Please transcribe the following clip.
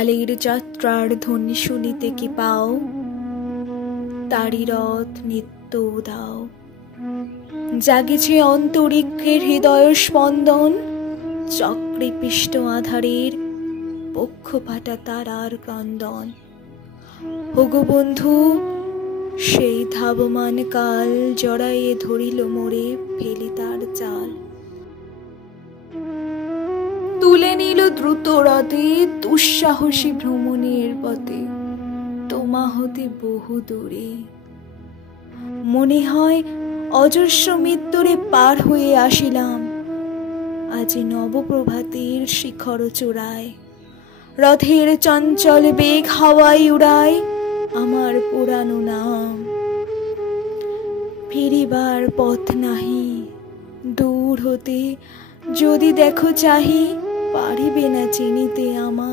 কালের যাত্রার ধ্বনি শুনিতে কি পাও, তারি রথ নিত্য উদাও। জাগেছে অন্তরিক্ষের হৃদয় স্পন্দন, চক্রে পিষ্ট আধারের পক্ষপাতা তারার ক্রন্দন। ওগো বন্ধু, সেই ধাবমান কাল জড়াইয়ে ধরিল মোরে, ফেলি তার জাল। তুলে নিল দ্রুত রথে দুঃসাহসী ভ্রমণের পথে, তোমা হতে বহু দূরে। মনে হয় অজস্র মৃত্যুরে পার হয়ে আসিলাম, আজ নবপ্রভাতের শিখর চূড়ায়। রথের চঞ্চল বেগ হাওয়ায় উড়ায় আমার পুরানো নাম। ফিরিবার পথ নাহি, দূর হতে যদি দেখো চাহি, পারিবে না চিনিতে আমায়।